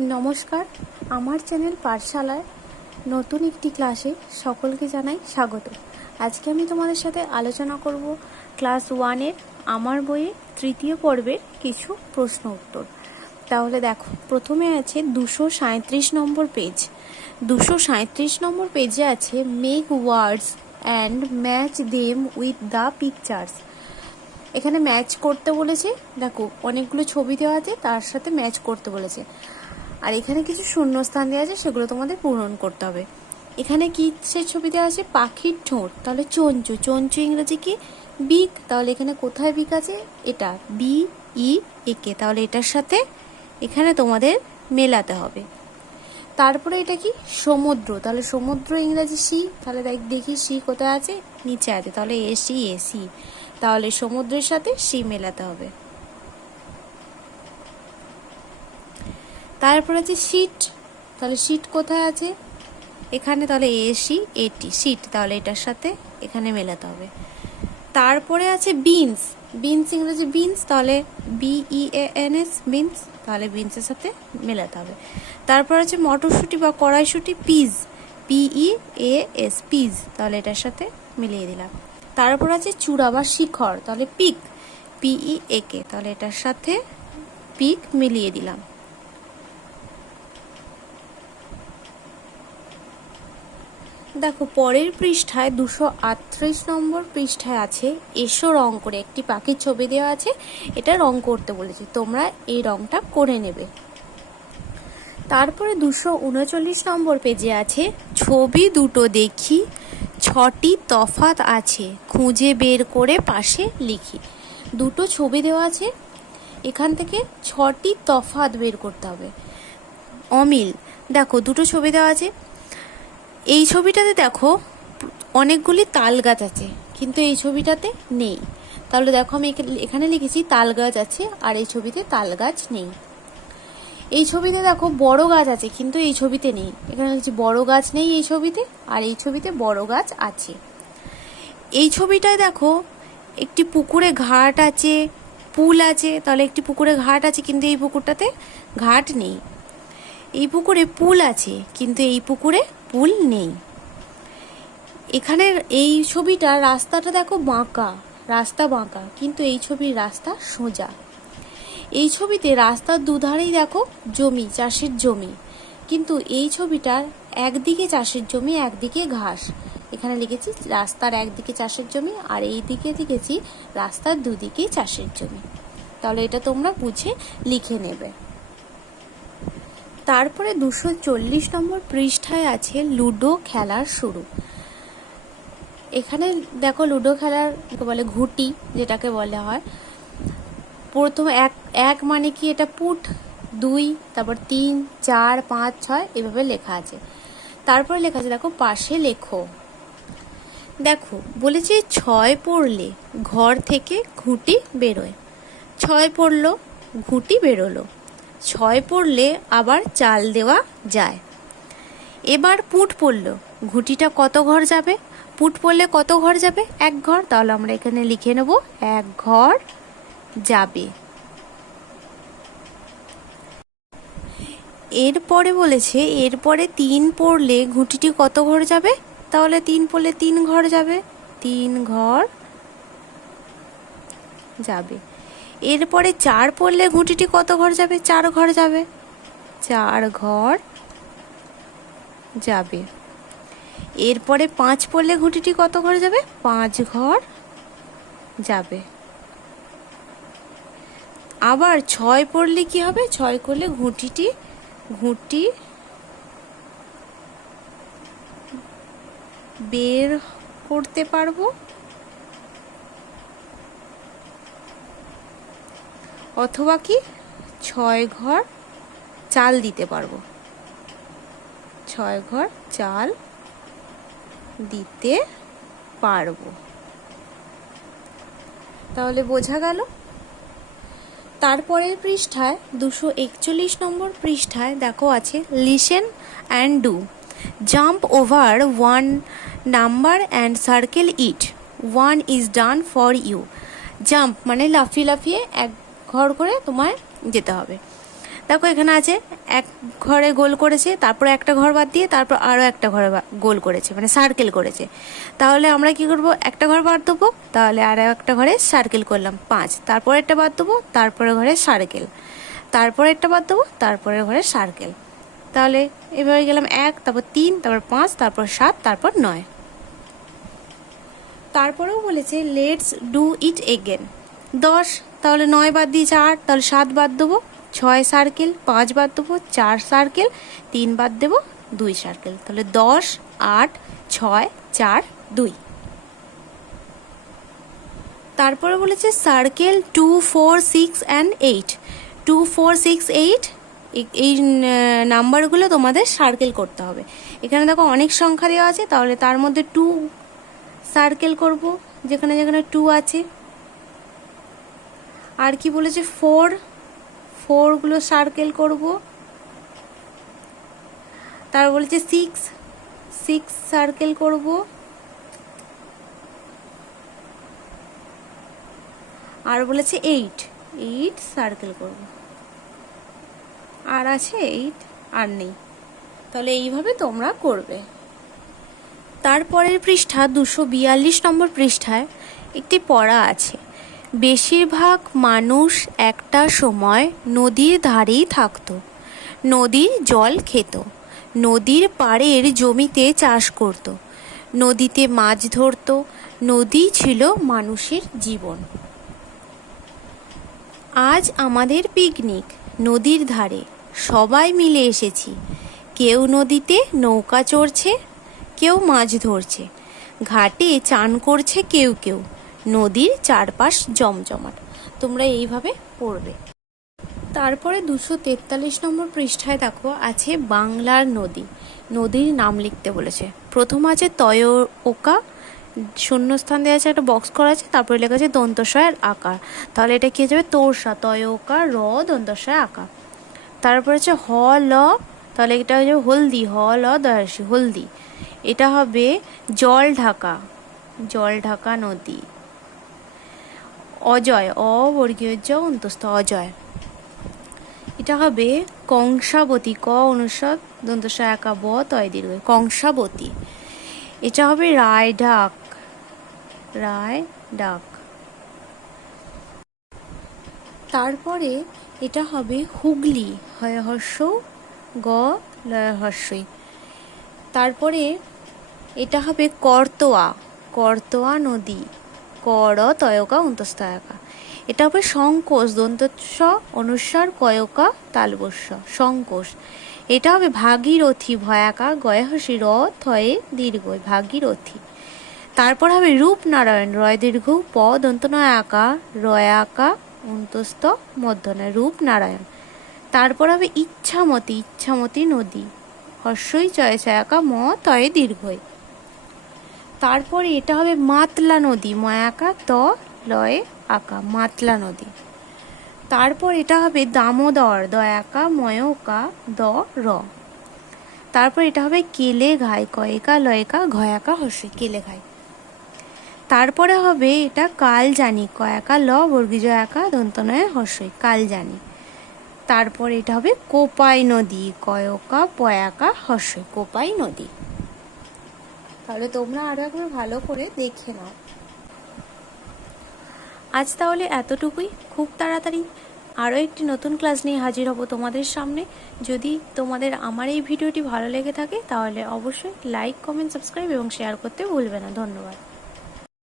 নমস্কার, আমার চ্যানেল পাঠশালায় নতুন একটি ক্লাসে সকলকে জানাই স্বাগত। আজকে আমি তোমাদের সাথে আলোচনা করব ক্লাস 1-এর আমার বইয়ের তৃতীয় পর্বের কিছু প্রশ্ন উত্তর। তাহলে দেখো, প্রথমে আছে 237 নম্বর পেজ। 237 নম্বর পেজে আছে make words and match them with the pictures. এখানে ম্যাচ করতে বলেছে, দেখো অনেকগুলো ছবি দেওয়া আছে, তার সাথে ম্যাচ করতে বলেছে। আর এখানে কিছু শূন্যস্থান দেওয়া আছে, সেগুলো তোমাদের পূরণ করতে হবে। এখানে কি সে ছবি দেওয়া আছে? পাখির ঠোঁট, তাহলে চঞ্চু। চঞ্চু ইংরেজি কি? বিক। তাহলে এখানে কোথায় বিক আছে? এটা BEAK, তাহলে এটার সাথে এখানে তোমাদের মেলাতে হবে। তারপরে এটা কি? সমুদ্র, তাহলে সমুদ্র ইংরেজি সি। তাহলে দেখি সি কোথায় আছে? নিচে আছে, তাহলে এসি। তাহলে সমুদ্রের সাথে সি মেলাতে হবে। তারপর আছে শীট, তাহলে শীট কোথায় আছে? এখানে, তাহলে AT শীট, তাহলে এটার সাথে এখানে মেলাতে হবে। তারপরে আছে বিনস, বিনস ইংরেজি বিনস, তাহলে BEANS বিনস, তাহলে বিনসের সাথে মেলাতে হবে। তারপর আছে মটরশুঁটি বা কড়াইশুঁটি, পিজ, PEAS পিজ, তাহলে এটার সাথে মিলিয়ে দিলাম। তারপর আছে চূড়া বা শিখর, তাহলে পিক, PEAK, তাহলে এটার সাথে পিক মিলিয়ে দিলাম। দেখো পরের পৃষ্ঠায় 238 নম্বর পৃষ্ঠায় আছে এসো রং করে। একটি পাখির ছবি দেওয়া আছে, এটা রং করতে বলেছে, তোমরা এই রংটা করে নেবে। তারপরে 239 নম্বর পেজে আছে ছবি দুটো দেখি, 6টি তফাৎ আছে, খুঁজে বের করে পাশে লিখি। দুটো ছবি দেওয়া আছে, এখান থেকে 6টি তফাৎ বের করতে হবে। অমিল, দেখো দুটো ছবি দেওয়া আছে। এই ছবিটাতে দেখো অনেকগুলি তাল গাছ আছে, কিন্তু এই ছবিটাতে নেই। তাহলে দেখো আমি এখানে লিখেছি তাল গাছ আছে, আর এই ছবিতে তাল গাছ নেই। এই ছবিতে দেখো বড় গাছ আছে, কিন্তু এই ছবিতে নেই। এখানে লিখেছি বড় গাছ নেই এই ছবিতে, আর এই ছবিতে বড় গাছ আছে। এই ছবিটায় দেখো একটি পুকুরে ঘাট আছে, পুল আছে, তাহলে একটি পুকুরে ঘাট আছে, কিন্তু এই পুকুরটাতে ঘাট নেই। এই পুকুরে পুল আছে, কিন্তু এই পুকুরে পুল নেই। এখানের এই ছবিটা রাস্তাটা দেখো বাঁকা, রাস্তা বাঁকা, কিন্তু এই ছবির রাস্তা সোজা। এই ছবিতে রাস্তার দুধারেই দেখো জমি, চাষের জমি, কিন্তু এই ছবিটার একদিকে চাষের জমি, একদিকে ঘাস। এখানে লিখেছি রাস্তার একদিকে চাষের জমি, আর এই দিকে লিখেছি রাস্তার দুদিকেই চাষের জমি। তাহলে এটা তোমরা বুঝে লিখে নেবে। তারপরে 240 নম্বর পৃষ্ঠায় আছে লুডো খেলার শুরু। এখানে দেখো লুডো খেলার বলে ঘুটি, যেটাকে বলা হয়। প্রথম এক মানে কি? এটা পুট, 2, তারপর 3, 4, 5, 6 এভাবে লেখা আছে। তারপরে লেখা আছে দেখো পাশে লেখো। দেখো বলেছে 6 পড়লে ঘর থেকে ঘুঁটি বেরোয়। 6 পড়লো, ঘুঁটি বেরোলো। 6 পড়লে আবার চাল দেওয়া যায়। এবার পুট পড়লো, ঘুঁটিটা কত ঘর যাবে? পুট পড়লে কত ঘর যাবে? 1 ঘর, তাহলে আমরা এখানে লিখে নেব 1 ঘর যাবে। এরপরে বলেছে এরপরে 3 পড়লে ঘুঁটিটি কত ঘর যাবে? তাহলে 3 পড়লে 3 ঘর যাবে, 3 ঘর যাবে। এরপরে 4 পড়লে ঘুঁটিটি কত ঘর যাবে? 4 ঘর যাবে, 4 ঘর যাবে। এরপরে 5 পড়লে ঘুঁটিটি কত ঘর যাবে? 5 ঘর যাবে। আবার 6 পড়লে কি হবে? 6 করলে ঘুঁটি বের করতে পারবো, অথবা কি 6 ঘর চাল দিতে পারবো, 6 ঘর চাল দিতে পারবো। তাহলে বোঝা গেল। তারপরের পৃষ্ঠায় 241 নম্বর পৃষ্ঠায় দেখো আছে listen and do. Jump over 1 number and circle it, 1 is done for you. Jump মানে লাফিয়ে লাফিয়ে 1 ঘর করে তোমায় যেতে হবে। দেখো এখানে আছে এক ঘরে গোল করেছে, তারপরে একটা ঘর বাদ দিয়ে তারপর আরও একটা ঘরে গোল করেছে, মানে সার্কেল করেছে। তাহলে আমরা কি করব, একটা ঘর বাদ দেবো, তাহলে আর একটা ঘরে সার্কেল করলাম 5, তারপরে একটা বাদ দেবো, তারপরে ঘরে সার্কেল, তারপরে একটা বাদ দেবো, তারপরে ঘরে সার্কেল। তাহলে এভাবে গেলাম 1, তারপর 3, তারপর 5, তারপর 7, তারপর 9। তারপরেও বলেছে লেটস ডু ইট এগেন। 10, তাহলে 9 বাদ দিয়েছে 8, তাহলে 7 বাদ দেবো, 6 সার্কেল, 5 বাদ দেবো, 4 সার্কেল, 3 বাদ দেবো, 2 সার্কেল। তাহলে 10, 8, 6, 4, 2। তারপরে বলেছে সার্কেল 2, 4, 6 অ্যান্ড 8। 2, 4, 6, 8 এই নাম্বারগুলো তোমাদের সার্কেল করতে হবে। এখানে দেখো অনেক সংখ্যা দেওয়া আছে, তাহলে তার মধ্যে 2 সার্কেল করব যেখানে যেখানে 2 আছে। আর কি বলেছে 4 গুলো সার্কেল করব। তারপর বলেছে 6 সার্কেল করব। আর বলেছে 8 সার্কেল করব। আর আছে 8, আর নেই। তাহলে এইভাবে তোমরা করবে। তারপরের পৃষ্ঠা 242 নম্বর পৃষ্ঠায় একটি পড়া আছে, বেশিরভাগ মানুষ একটা সময় নদীর ধারেই থাকতো, নদীর জল খেত, নদীর পাড়ের জমিতে চাষ করত, নদীতে মাছ ধরত, নদী ছিল মানুষের জীবন। আজ আমাদের পিকনিক নদীর ধারে, সবাই মিলে এসেছি, কেউ নদীতে নৌকা চড়ছে, কেউ মাছ ধরছে, ঘাটে চান করছে কেউ কেউ, নদীর চারপাশ জমজমাট। তোমরা এইভাবে পড়বে। তারপরে 243 নম্বর পৃষ্ঠায় দেখো আছে বাংলার নদী, নদীর নাম লিখতে বলেছে। প্রথম আছে তয়োকা, শূন্যস্থান দেওয়া আছে, একটা বক্স করা আছে, তারপরে লেখা আছে দন্তস্বয়ের আকার। তাহলে এটা কি হয়ে যাবে, তোরসা, তয়োকা র দন্তস্বয় আকার। তারপরে আছে হ ল, তাহলে এটা হয়ে যাবে হলদি, হ ল দয়াসী হলদি। এটা হবে জল ঢাকা, জল ঢাকা নদী। অজয়, অবর্গীয় জ অন্তস্থ অজয়। এটা হবে কংসাবতী, ক অনুস্বার দন্তস্বয় একা ব তয় দীর্ঘ, কংসাবতী। এটা হবে রায় ডাক, রায় ডাক। তারপরে এটা হবে হুগলি, হয় হর্ষ গ লয় হর্ষই। তারপরে এটা হবে করতোয়া, করতোয়া নদী, কর তয়কা অন্তস্তয়কা। এটা হবে সংকোষ, দন্তস্ব অনুস্বার কয়কা তালবস্য, সংকোষ। এটা হবে ভাগীরথী, ভয়াকা গয় হসি র থয়ে দীর্ঘ, ভাগীরথী। তারপর হবে রূপনারায়ণ, রয় দীর্ঘ প দন্তনয় আকা রয় আকা অন্তস্থ মধ্যনয়, রূপনারায়ণ। তারপর হবে ইচ্ছামতি, ইচ্ছামতি নদী, হর্ষই চয় ছয়াকা ম তয়ে দীর্ঘই। তারপরে এটা হবে মাতলা নদী, ময়াকা ত লয়ে আকা, মাতলা নদী। তারপর এটা হবে দামোদর, দয়াকা ময়কা দ র। তারপর এটা হবে কেলে ঘাই, কয়েকা লয়কা ঘয়াকা হর্ষই, কেলে ঘাই। তারপরে হবে এটা কালজানি, কয়াকা ল বর্গীজ একা দন্তনয় হর্ষই, কালজানি। তারপর এটা হবে কোপাই নদী, কয়কা পয়াকা হর্ষই, কোপাই নদী। তাহলে তোমরা আরো একবার ভালো করে দেখে নাও। আজ তাহলে এতটুকুই। খুব তাড়াতাড়ি আরও একটি নতুন ক্লাস নিয়ে হাজির হব তোমাদের সামনে। যদি তোমাদের আমার এই ভিডিওটি ভালো লেগে থাকে তাহলে অবশ্যই লাইক, কমেন্ট, সাবস্ক্রাইব এবং শেয়ার করতে ভুলবে না। ধন্যবাদ।